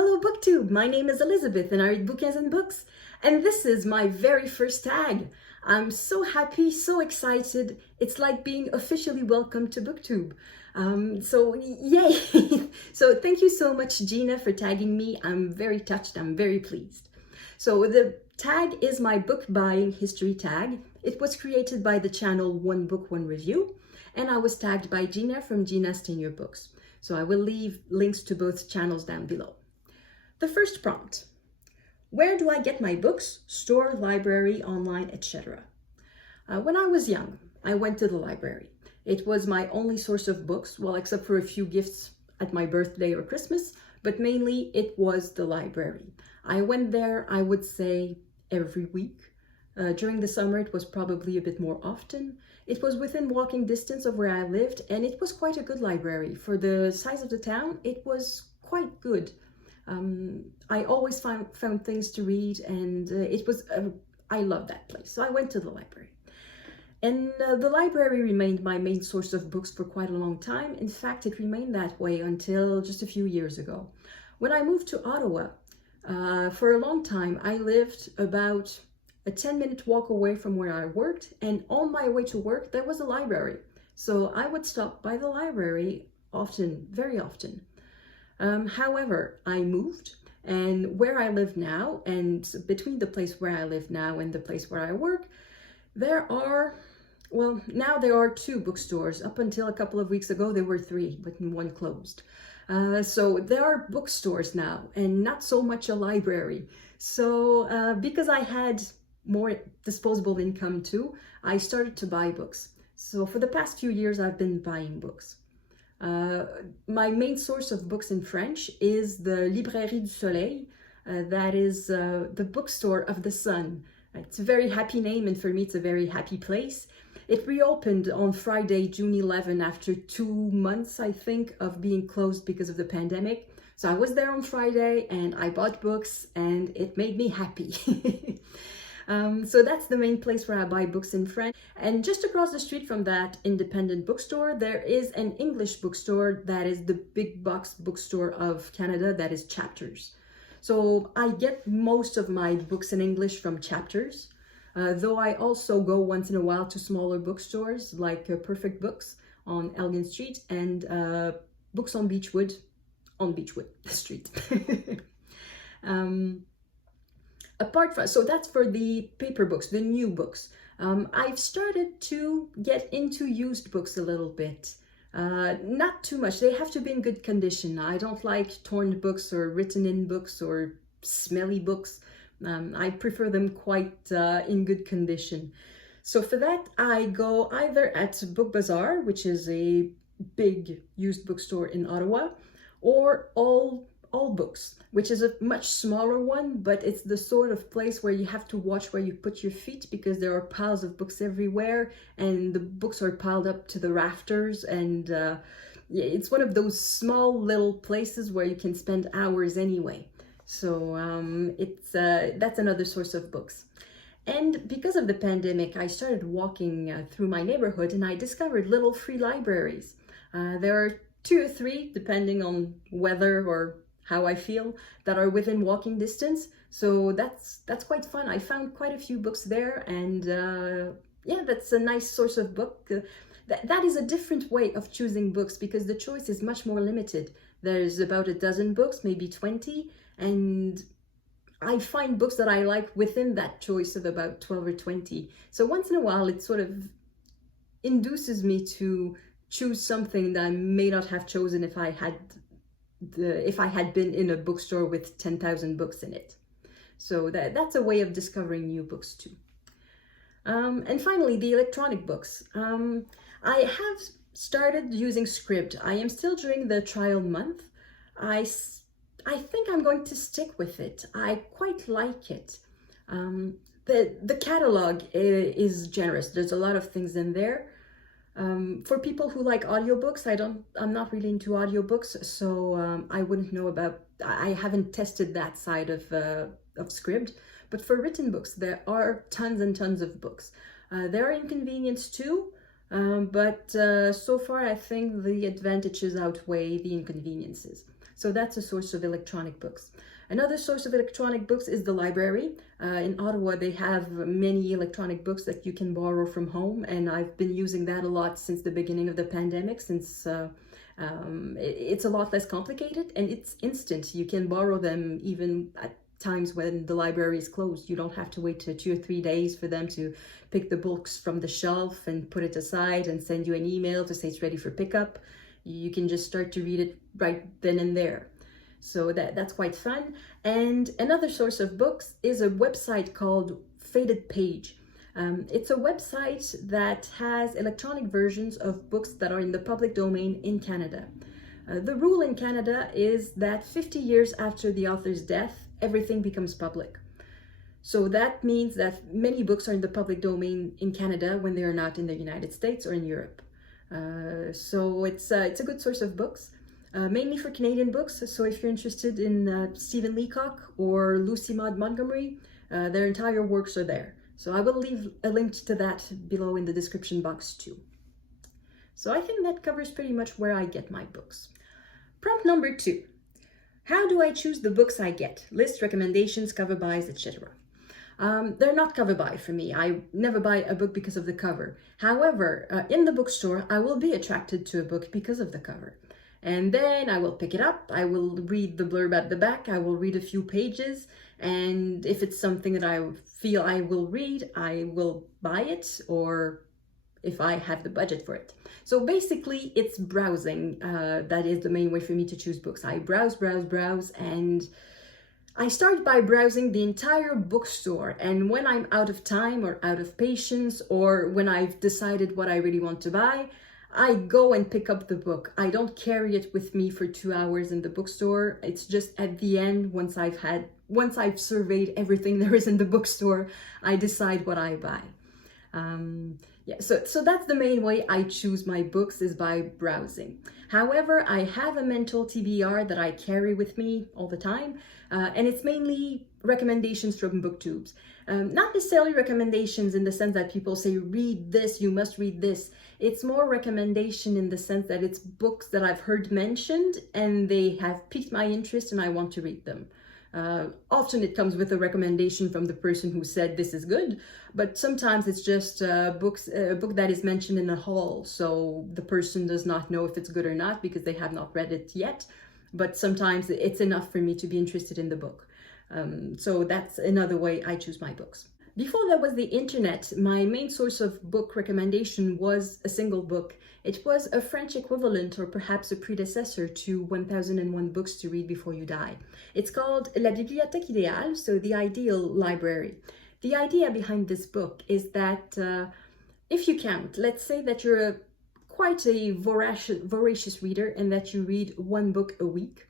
Hello BookTube, my name is Elizabeth and I read bouquins and books, and this is my very first tag. I'm so happy, so excited. It's like being officially welcomed to BookTube. So yay! So thank you so much, Gina, for tagging me. I'm very touched, I'm very pleased. So the tag is my book buying history tag. It was created by the channel One Book, One Review, and I was tagged by Gina from Gina Stanyer Books. So I will leave links to both channels down below. The first prompt: where do I get my books? Store, library, online, etc. When I was young, I went to the library. It was my only source of books, well, except for a few gifts at my birthday or Christmas, but mainly it was the library. I went there, I would say, every week. During the summer, it was probably a bit more often. It was within walking distance of where I lived, and it was quite a good library. For the size of the town, it was quite good. I always found things to read, and I loved that place. So I went to the library. And the library remained my main source of books for quite a long time. In fact, it remained that way until just a few years ago. When I moved to Ottawa, for a long time, I lived about a 10-minute walk away from where I worked, and on my way to work, there was a library. So I would stop by the library often, very often. However, I moved, and where I live now, and between the place where I live now and the place where I work, now there are two bookstores. Up until a couple of weeks ago, there were three, but one closed. So there are bookstores now, and not so much a library. So because I had more disposable income too, I started to buy books. So for the past few years, I've been buying books. My main source of books in French is the Librairie du Soleil. That is the bookstore of the sun. It's a very happy name, and for me it's a very happy place. It reopened on Friday, June 11, after 2 months, I think, of being closed because of the pandemic. So I was there on Friday and I bought books, and it made me happy. So that's the main place where I buy books in French. And just across the street from that independent bookstore, there is an English bookstore that is the big box bookstore of Canada, that is Chapters. So I get most of my books in English from Chapters, though I also go once in a while to smaller bookstores like Perfect Books on Elgin Street and Books on Beechwood Street. So that's for the paper books, the new books. I've started to get into used books a little bit. Not too much. They have to be in good condition. I don't like torn books or written in books or smelly books. I prefer them quite in good condition. So for that, I go either at Book Bazaar, which is a big used bookstore in Ottawa, or All Books, which is a much smaller one, but it's the sort of place where you have to watch where you put your feet, because there are piles of books everywhere and the books are piled up to the rafters, and it's one of those small little places where you can spend hours anyway. So that's another source of books. And because of the pandemic, I started walking through my neighborhood, and I discovered little free libraries. There are 2 or 3, depending on weather or how I feel, that are within walking distance. So that's quite fun. I found quite a few books there, and yeah, that's a nice source of book. That is a different way of choosing books, because the choice is much more limited. There's about a dozen books, maybe 20, and I find books that I like within that choice of about 12 or 20. So once in a while, it sort of induces me to choose something that I may not have chosen if I had been in a bookstore with 10,000 books in it. So that's a way of discovering new books too. And finally, the electronic books. I have started using Scribd. I am still during the trial month. I think I'm going to stick with it. I quite like it. The catalog is generous. There's a lot of things in there. For people who like audiobooks, I'm not really into audiobooks, so I wouldn't know about, I haven't tested that side of Scribd. But for written books, there are tons and tons of books. There are inconvenience too, but so far I think the advantages outweigh the inconveniences. So that's a source of electronic books. Another source of electronic books is the library. In Ottawa, they have many electronic books that you can borrow from home, and I've been using that a lot since the beginning of the pandemic, since it's a lot less complicated and it's instant. You can borrow them even at times when the library is closed. You don't have to wait 2 or 3 days for them to pick the books from the shelf and put it aside and send you an email to say it's ready for pickup. You can just start to read it right then and there. So that's quite fun. And another source of books is a website called Faded Page. It's a website that has electronic versions of books that are in the public domain in Canada. The rule in Canada is that 50 years after the author's death, everything becomes public. So that means that many books are in the public domain in Canada when they are not in the United States or in Europe. So it's a good source of books. Mainly for Canadian books. So if you're interested in Stephen Leacock or Lucy Maud Montgomery, their entire works are there. So I will leave a link to that below in the description box too. So I think that covers pretty much where I get my books. Prompt number 2. How do I choose the books I get? List, recommendations, cover buys, etc. They're not cover buy for me. I never buy a book because of the cover. However, in the bookstore, I will be attracted to a book because of the cover. And then I will pick it up, I will read the blurb at the back, I will read a few pages, and if it's something that I feel I will read, I will buy it, or if I have the budget for it. So basically it's browsing. That is the main way for me to choose books. I browse, and I start by browsing the entire bookstore, and when I'm out of time or out of patience, or when I've decided what I really want to buy, I go and pick up the book. I don't carry it with me for 2 hours in the bookstore. It's just at the end, once I've surveyed everything there is in the bookstore, I decide what I buy. So that's the main way I choose my books, is by browsing. However, I have a mental TBR that I carry with me all the time, and it's mainly recommendations from booktubes. Not necessarily recommendations in the sense that people say, read this, you must read this. It's more recommendation in the sense that it's books that I've heard mentioned and they have piqued my interest and I want to read them. Often it comes with a recommendation from the person who said this is good, but sometimes it's just a book that is mentioned in a hall, so the person does not know if it's good or not because they have not read it yet, but sometimes it's enough for me to be interested in the book. So that's another way I choose my books. Before there was the internet, my main source of book recommendation was a single book. It was a French equivalent, or perhaps a predecessor to 1001 Books to Read Before You Die. It's called La Bibliothèque Idéale, so the ideal library. The idea behind this book is that if you count, let's say that you're quite a voracious reader and that you read one book a week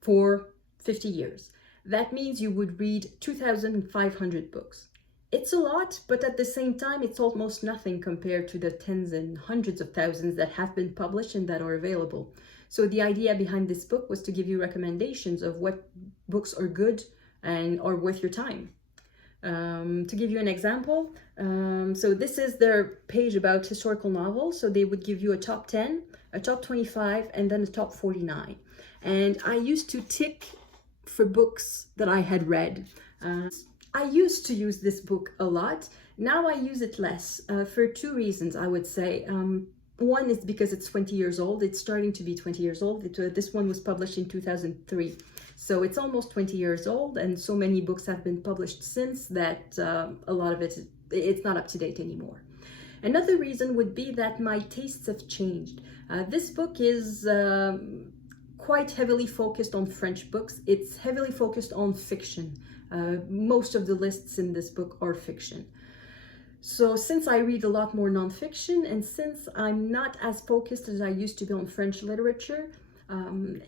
for 50 years. That means you would read 2,500 books. It's a lot, but at the same time, it's almost nothing compared to the tens and hundreds of thousands that have been published and that are available. So the idea behind this book was to give you recommendations of what books are good and are worth your time. To give you an example, so this is their page about historical novels. So they would give you a top 10, a top 25, and then a top 49. And I used to tick for books that I had read. I used to use this book a lot. Now I use it less for 2 reasons, I would say. One is because it's 20 years old. It's starting to be 20 years old. This one was published in 2003. So it's almost 20 years old, and so many books have been published since that a lot of it's not up to date anymore. Another reason would be that my tastes have changed. This book is quite heavily focused on French books. It's heavily focused on fiction. Most of the lists in this book are fiction. So since I read a lot more nonfiction, and since I'm not as focused as I used to be on French literature,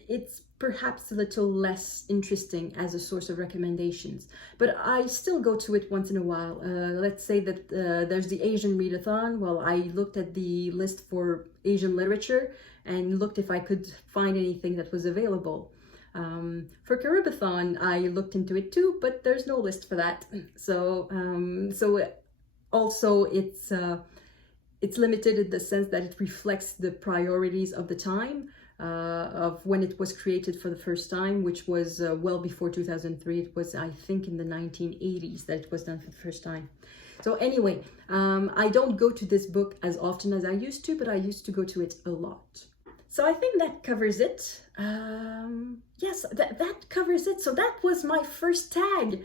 it's perhaps a little less interesting as a source of recommendations. But I still go to it once in a while. Let's say that there's the Asian Readathon. Well, I looked at the list for Asian literature and looked if I could find anything that was available. For Caribathon, I looked into it too, but there's no list for that. So also it's limited in the sense that it reflects the priorities of the time. of when it was created for the first time, which was well before 2003. It was, I think, in the 1980s that it was done for the first time. So anyway, I don't go to this book as often as I used to, but I used to go to it a lot. So I think that covers it. Yes, that covers it. So that was my first tag.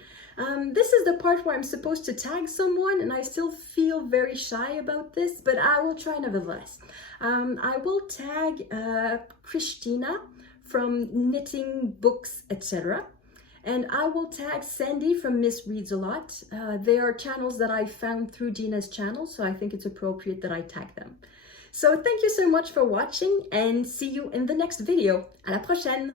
This is the part where I'm supposed to tag someone, and I still feel very shy about this, but I will try nevertheless. I will tag Christina from Knitting Books, etc. And I will tag Sandy from Miss Reads a Lot. They are channels that I found through Gina's channel, so I think it's appropriate that I tag them. So thank you so much for watching, and see you in the next video. À la prochaine!